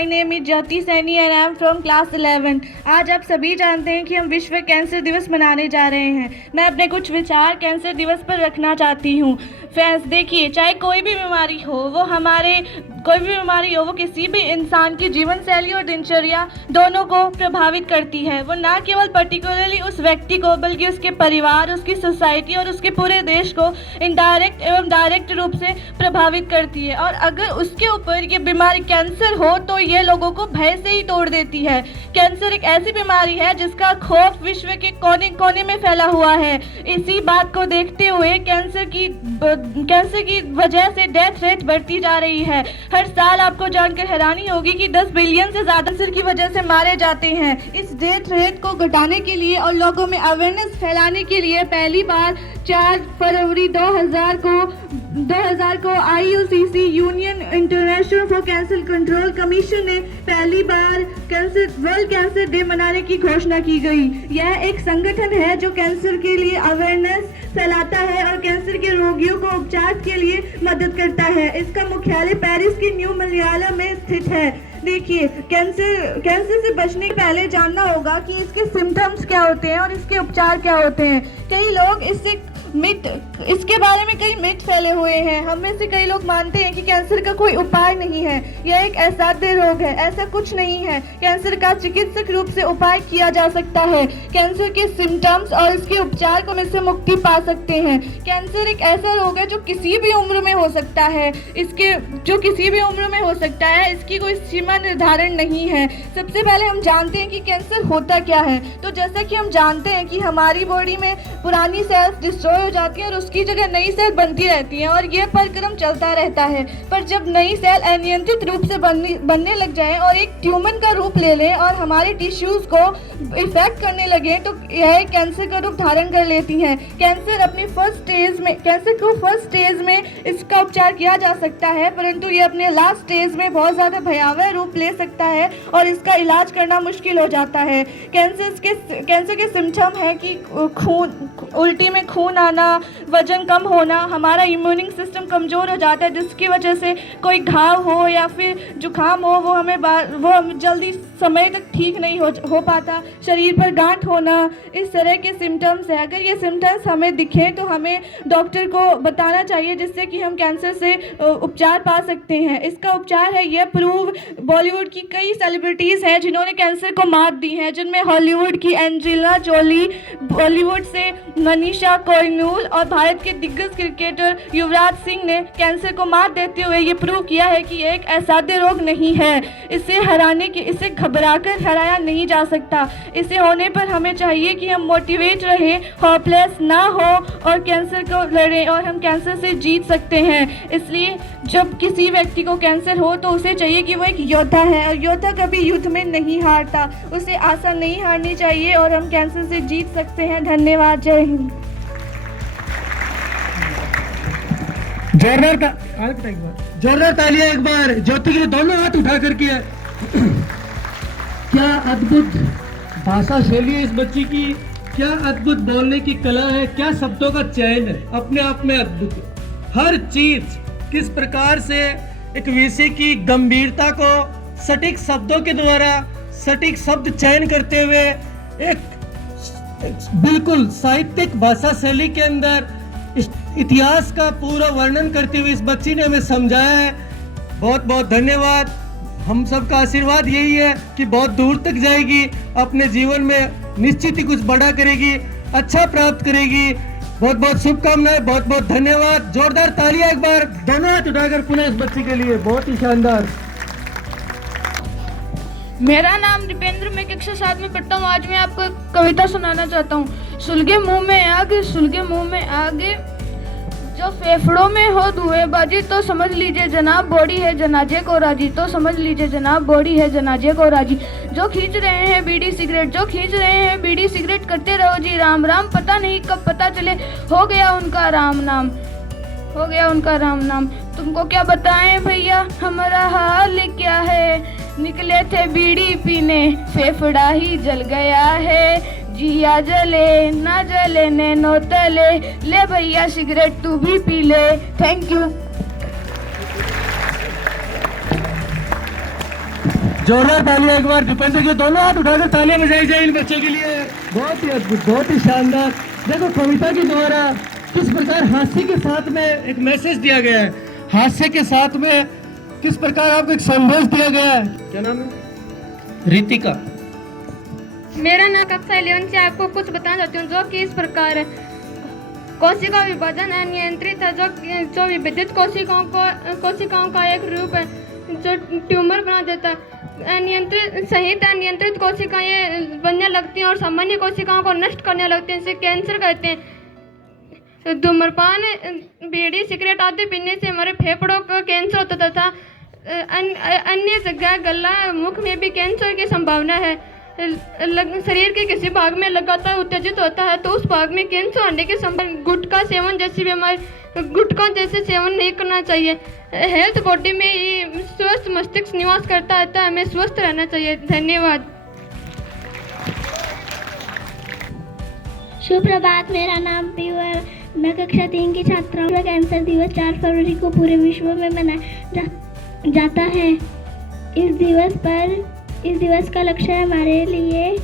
My name is Jyoti Saini and I am from class 11। आज आप सभी जानते हैं कि हम विश्व कैंसर दिवस मनाने जा रहे हैं। मैं अपने कुछ विचार कैंसर दिवस पर रखना चाहती हूँ। फ्रेंड्स, देखिए, चाहे कोई भी बीमारी हो, वो किसी भी इंसान की जीवन शैली और दिनचर्या दोनों को प्रभावित करती है। वो ना केवल पर्टिकुलरली उस व्यक्ति को बल्कि उसके परिवार, उसकी सोसाइटी और उसके पूरे देश को इनडायरेक्ट एवं डायरेक्ट रूप से प्रभावित करती है। और अगर उसके ऊपर ये बीमारी कैंसर हो तो ये लोगों को भय से ही तोड़ देती है। कैंसर एक ऐसी बीमारी है जिसका खौफ विश्व के कोने कोने में फैला हुआ है। इसी बात को देखते हुए कैंसर की वजह से डेथ रेट बढ़ती जा रही है। हर साल आपको जानकर हैरानी होगी कि 10 बिलियन से ज्यादा कैंसर की वजह से मारे जाते हैं। इस डेथ रेट को घटाने के लिए और लोगों में अवेयरनेस फैलाने के लिए पहली बार 4 फरवरी 2000 को IUCC union international for cancer control commission ने पहली बार वर्ल्ड कैंसर डे मनाने की घोषणा की गई। यह एक संगठन है जो कैंसर के लिए अवेयरनेस फैलाता है और कैंसर के रोगियों को उपचार के लिए मदद करता है। इसका मुख्यालय पेरिस के न्यू मलयालम में स्थित है। देखिए, कैंसर से बचने के पहले जानना होगा कि इसके सिम्टम्स क्या होते हैं और इसके उपचार क्या होते हैं। कई लोग इसके बारे में कई मिथ फैले हुए हैं। हम में से कई लोग मानते हैं कि कैंसर का कोई उपाय नहीं है, यह एक असाध्य रोग है। ऐसा कुछ नहीं है। कैंसर का चिकित्सक रूप से उपाय किया जा सकता है। कैंसर के सिम्टम्स और इसके उपचार को से मुक्ति पा सकते हैं। कैंसर एक ऐसा रोग है जो किसी भी उम्र में हो सकता है। इसकी कोई सीमा निर्धारण नहीं है। सबसे पहले हम जानते हैं कि कैंसर होता क्या है। तो जैसा कि हम जानते हैं कि हमारी बॉडी में पुरानी सेल्स डिस्ट्रॉय हो जाती है और उसकी जगह नई सेल बनती रहती है और ये परिक्रम चलता रहता है। पर जब नई सेल अनियंत्रित रूप से बनने लग जाए और एक ट्यूमर का रूप ले लें और हमारे टिश्यूज को इफेक्ट करने लगे तो यह कैंसर का रूप धारण कर लेती हैं। कैंसर को फर्स्ट स्टेज में इसका उपचार किया जा सकता है, परंतु ये अपने लास्ट स्टेज में बहुत ज्यादा भयावह रूप ले सकता है और इसका इलाज करना मुश्किल हो जाता है। कैंसर के सिम्टम है कि उल्टी में खून आना, वजन कम होना, हमारा इम्यूनिंग सिस्टम कमज़ोर हो जाता है जिसकी वजह से कोई घाव हो या फिर जुकाम हो वो हमें जल्दी समय तक ठीक नहीं हो पाता। शरीर पर गांठ होना, इस तरह के सिम्टम्स है। अगर ये सिम्टम्स हमें दिखें तो हमें डॉक्टर को बताना चाहिए जिससे कि हम कैंसर से उपचार पा सकते हैं। इसका उपचार है यह प्रूव बॉलीवुड की कई सेलिब्रिटीज़ हैं जिन्होंने कैंसर को मात दी है, जिनमें हॉलीवुड की एंजेलिना जोली, बॉलीवुड से मनीषा कोइराला और भारत के दिग्गज क्रिकेटर युवराज सिंह ने कैंसर को मात देते हुए ये प्रूव किया है कि यह एक असाध्य रोग नहीं है। इसे घबराकर हराया नहीं जा सकता। इसे होने पर हमें चाहिए कि हम मोटिवेट रहे, होपलेस ना हो और कैंसर को लड़ें और हम कैंसर से जीत सकते हैं। इसलिए जब किसी व्यक्ति को कैंसर हो तो उसे चाहिए कि वो एक योद्धा है और योद्धा कभी युद्ध में नहीं हारता। उसे आशा नहीं हारनी चाहिए और हम कैंसर से जीत सकते हैं। धन्यवाद। जय हिंद। जोरदार तालियां एक बार ज्योति के लिए, दोनों हाथ उठा करके। क्या अद्भुत भाषा शैली है इस बच्ची की, क्या अद्भुत बोलने की कला है, क्या शब्दों का चयन है, अपने आप में अद्भुत है। हर चीज किस प्रकार से एक विषय की गंभीरता को सटीक शब्दों के द्वारा सटीक शब्द चयन करते हुए एक बिल्कुल साहित्यिक भाषा शैली के अंदर इतिहास का पूरा वर्णन करते हुए इस बच्ची ने हमें समझाया है। बहुत बहुत धन्यवाद। हम सबका आशीर्वाद यही है कि बहुत दूर तक जाएगी, अपने जीवन में निश्चित ही कुछ बड़ा करेगी, अच्छा प्राप्त करेगी। बहुत बहुत शुभकामनाएं, बहुत बहुत धन्यवाद। जोरदार तालियां एक बार दोनों हाथ उठाकर पुनः इस बच्ची के लिए, बहुत ही शानदार। मेरा नाम दीपेंद्र, मैं कक्षा 7 में पढ़ता हूँ। आज मैं आपको एक कविता सुनाना चाहता हूँ। सुलगे मुंह में आगे जो फेफड़ों में हो धुएंबाजी तो समझ लीजिए जनाब बॉडी है जनाजे को राजी, तो समझ लीजिए जनाब बॉडी है जनाजे को राजी। जो खींच रहे हैं बीड़ी सिगरेट करते रहो जी राम राम, पता नहीं कब पता चले हो गया उनका राम नाम। तुमको क्या बताएं भैया हमारा हाल क्या है, निकले थे बीड़ी पीने फेफड़ा ही जल गया है। जिया जले ना जले नैनो तले, ले भैया सिगरेट तू भी पी ले। Thank you. जोरदार तालियां एक बार दीपेंद्र के दोनों हाथ उठाकर तालियां बजाई जाए इन बच्चों के लिए। बहुत ही अद्भुत, बहुत ही शानदार। देखो कविता के द्वारा किस प्रकार हास्य के साथ में एक मैसेज दिया गया है, हास्य के साथ में किस प्रकार आपको एक संदेश दिया गया है। क्या नाम है? रितिका। मेरा नाम कक्षा 11 से आपको कुछ बताना चाहती हूँ, जो कि इस प्रकार है। कोशिका विभाजन अनियंत्रित है, जो विभेदित कोशिकाओं का एक रूप है जो ट्यूमर बना देता है। अनियंत्रित कोशिकाएं बनने लगती हैं और सामान्य कोशिकाओं को नष्ट करने लगती हैं, इसे कैंसर कहते हैं। धूम्रपान, बीड़ी, सिगरेट आदि पीने से हमारे फेफड़ों का कैंसर होता था तथा अन्य जगह गला, मुख में भी कैंसर की संभावना है। शरीर के किसी भाग में लगातार उत्तेजित होता है तो उस भाग में कैंसर होने की संभावना। गुटखा सेवन जैसी बीमारी, गुटखा जैसे सेवन नहीं करना चाहिए। हेल्थ बॉडी में ये स्वस्थ मस्तिष्क निवास करता है, तो हमें स्वस्थ रहना चाहिए। धन्यवाद। शुभ प्रभात, मेरा नाम पीयू है, मैं कक्षा 3 की छात्रा हूँ। कैंसर दिवस 4 फरवरी को पूरे विश्व में मनाया जाता है। इस दिवस का लक्ष्य हमारे लिए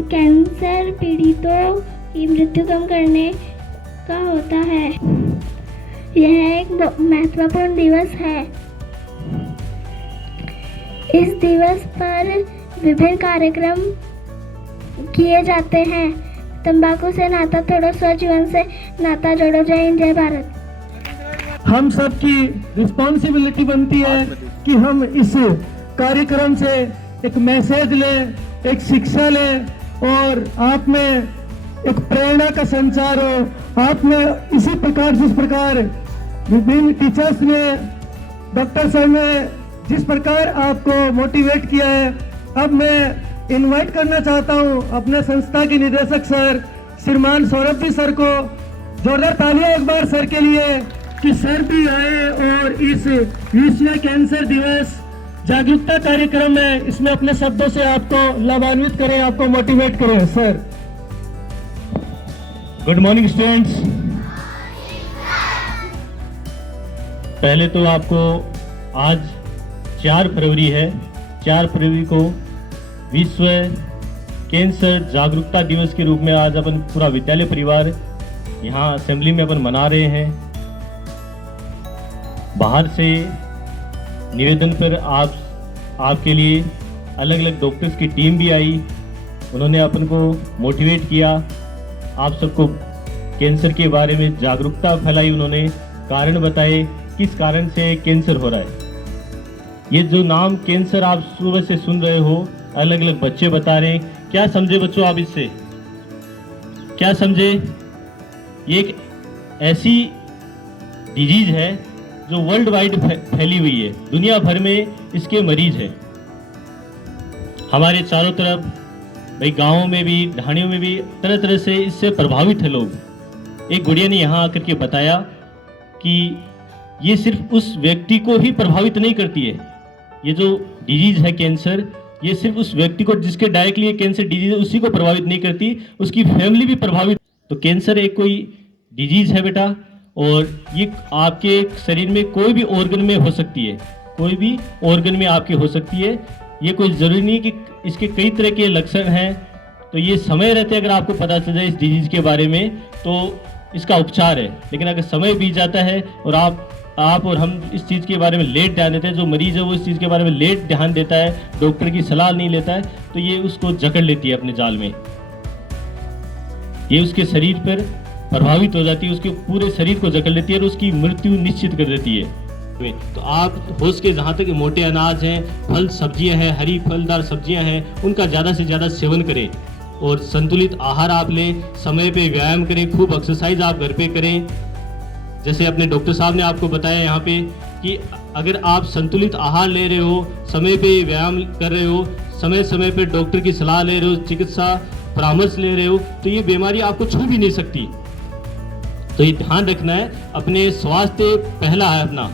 कैंसर पीड़ितों की मृत्यु कम करने का होता है। यह एक महत्वपूर्ण दिवस है। इस दिवस पर विभिन्न कार्यक्रम किए जाते हैं। तंबाकू से नाता तोड़ो, स्वजीवन से नाता जोड़ो। जय हिंद, जय भारत। हम सब की रिस्पॉन्सिबिलिटी बनती है कि हम इस कार्यक्रम से एक मैसेज लें, एक शिक्षा लें और आप में एक प्रेरणा का संचार हो। आप में इसी प्रकार, जिस प्रकार विभिन्न टीचर्स ने, डॉक्टर सर ने जिस प्रकार आपको मोटिवेट किया है, अब मैं इनवाइट करना चाहता हूं अपने संस्था के निदेशक सर श्रीमान सौरभ जी सर को। जोरदार तालियां एक बार सर के लिए कि सर भी आए और इस विश्व कैंसर दिवस जागरूकता कार्यक्रम में इसमें अपने शब्दों से आपको लाभान्वित करें, आपको मोटिवेट करें। सर। Good morning students. पहले तो आपको आज 4 फरवरी है, 4 फरवरी को विश्व कैंसर जागरूकता दिवस के रूप में आज अपन पूरा विद्यालय परिवार यहाँ असेंबली में अपन मना रहे हैं। बाहर से निवेदन पर आपके लिए अलग अलग डॉक्टर्स की टीम भी आई, उन्होंने अपन को मोटिवेट किया, आप सबको कैंसर के बारे में जागरूकता फैलाई, उन्होंने कारण बताए किस कारण से कैंसर हो रहा है। ये जो नाम कैंसर आप सुबह से सुन रहे हो, अलग अलग बच्चे बता रहे हैं। क्या समझे बच्चों आप इससे? क्या समझे? ये एक ऐसी डिजीज है जो वर्ल्ड वाइड फैली हुई है, दुनिया भर में इसके मरीज हैं। हमारे चारों तरफ भाई गाँवों में भी, ढाणियों में भी तरह तरह से इससे प्रभावित है लोग। एक गुड़िया ने यहाँ आकर के बताया कि ये सिर्फ उस व्यक्ति को ही प्रभावित नहीं करती है, ये जो डिजीज है कैंसर, ये सिर्फ उस व्यक्ति को जिसके डायरेक्टली ये कैंसर डिजीज है उसी को प्रभावित नहीं करती, उसकी फैमिली भी प्रभावित। तो कैंसर एक कोई डिजीज है बेटा, और ये आपके शरीर में कोई भी ऑर्गन में हो सकती है, कोई भी ऑर्गन में आपके हो सकती है। ये कोई ज़रूरी नहीं कि इसके कई तरह के लक्षण हैं, तो ये समय रहते अगर आपको पता चल जाए इस डिजीज़ के बारे में तो इसका उपचार है। लेकिन अगर समय बीत जाता है और आप और हम इस चीज़ के बारे में लेट ध्यान देते हैं, जो मरीज़ है वो इस चीज़ के बारे में लेट ध्यान देता है, डॉक्टर की सलाह नहीं लेता है, तो ये उसको जकड़ लेती है अपने जाल में, ये उसके शरीर पर प्रभावित हो जाती है, उसके पूरे शरीर को जकड़ लेती है और उसकी मृत्यु निश्चित कर देती है। तो आप हो सके जहाँ तक मोटे अनाज हैं, फल सब्जियां हैं, हरी फलदार सब्जियां हैं, उनका ज़्यादा से ज़्यादा सेवन करें और संतुलित आहार आप लें, समय पे व्यायाम करें, खूब एक्सरसाइज आप घर पे करें। जैसे अपने डॉक्टर साहब ने आपको बताया यहाँ पे कि अगर आप संतुलित आहार ले रहे हो, समय पे व्यायाम कर रहे हो, समय समय पे डॉक्टर की सलाह ले रहे हो, चिकित्सा परामर्श ले रहे हो, तो ये बीमारी आपको छू भी नहीं सकती। तो ये ध्यान रखना है, अपने स्वास्थ्य पहला है, अपना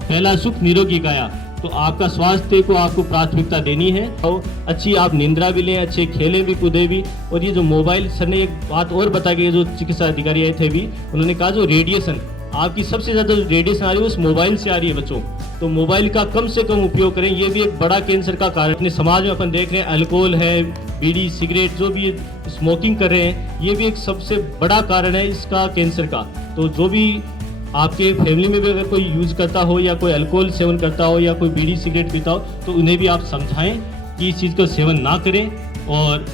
पहला सुख निरोगी काया। तो आपका स्वास्थ्य को आपको प्राथमिकता देनी है। तो अच्छी आप निंद्रा भी लें, अच्छे खेलें भी, कूदें भी। और ये जो मोबाइल, सर ने एक बात और बता के, जो चिकित्सा अधिकारी आए थे भी, उन्होंने कहा जो रेडिएशन आपकी सबसे ज़्यादा रेडिएशन आ रही है उस मोबाइल से आ रही है बच्चों। तो मोबाइल का कम से कम उपयोग करें, ये भी एक बड़ा कैंसर का कारण। अपने समाज में अपन देख रहे हैं अल्कोहल है, बीड़ी सिगरेट जो भी स्मोकिंग कर रहे हैं, ये भी एक सबसे बड़ा कारण है इसका कैंसर का। तो जो भी आपके फैमिली में भी अगर कोई यूज़ करता हो या कोई अल्कोहल सेवन करता हो या कोई बीड़ी सिगरेट पीता हो तो उन्हें भी आप समझाएं कि इस चीज़ का सेवन ना करें। और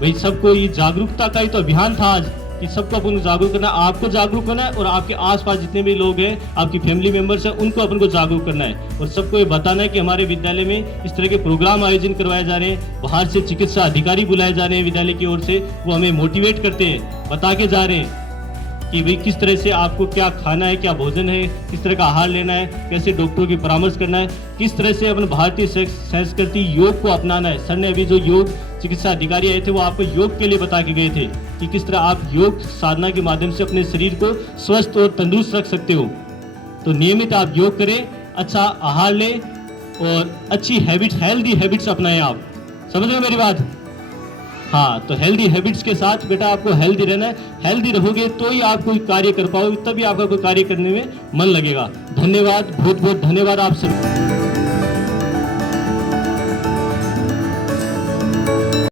भाई सबको ये जागरूकता का ही तो अभियान था आज कि सबको अपन को जागरूक करना, आपको जागरूक करना है और आपके आसपास जितने भी लोग हैं, आपकी फैमिली मेंबर्स हैं, उनको अपन को जागरूक करना है और सबको ये बताना है कि हमारे विद्यालय में इस तरह के प्रोग्राम आयोजन करवाए जा रहे हैं। बाहर से चिकित्सा अधिकारी बुलाए जा रहे हैं विद्यालय की ओर से, वो हमें मोटिवेट करते हैं, बता के जा रहे हैं कि भाई किस तरह से आपको क्या खाना है, क्या भोजन है, किस तरह का आहार लेना है, कैसे डॉक्टरों की परामर्श करना है, किस तरह से अपने भारतीय संस्कृति योग को अपनाना है। सर ने अभी जो योग चिकित्सा अधिकारी आए थे वो आपको योग के लिए बता के गए थे कि किस तरह आप योग साधना के माध्यम से अपने शरीर को स्वस्थ और तंदुरुस्त रख सकते हो। तो नियमित आप योग करें, अच्छा आहार लें और अच्छी हैबिट्स, हेल्दी हैबिट्स अपनाएं। आप समझ रहे हो मेरी बात? हाँ, तो हेल्दी हैबिट्स के साथ बेटा आपको हेल्दी रहना है। हेल्दी रहोगे तो ही आप कोई कार्य कर पाओगे, तभी आपका कोई कार्य करने में मन लगेगा। धन्यवाद, बहुत बहुत धन्यवाद आप सभी।